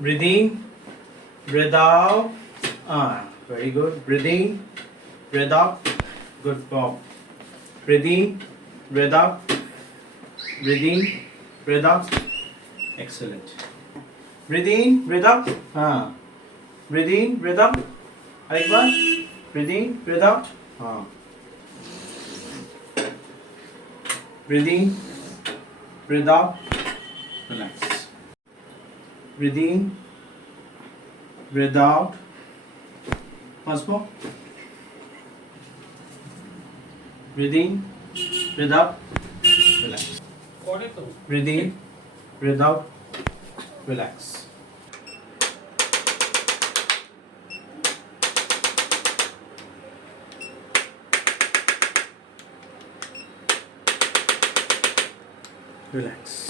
Breathe in, breathe out. Very good. Breathe in, breathe out. Good Bob. Breathe in, breathe out. Breathe in, breathe out. Excellent. Breathe in, breathe out. Breathe in, breathe out. एक बार. Breathe in, breathe out. Breathe in, breathe out. Relax. Breathe in, breathe out. Once more. Breathe in, breathe out. Relax. Breathe in, breathe out. Relax. Relax.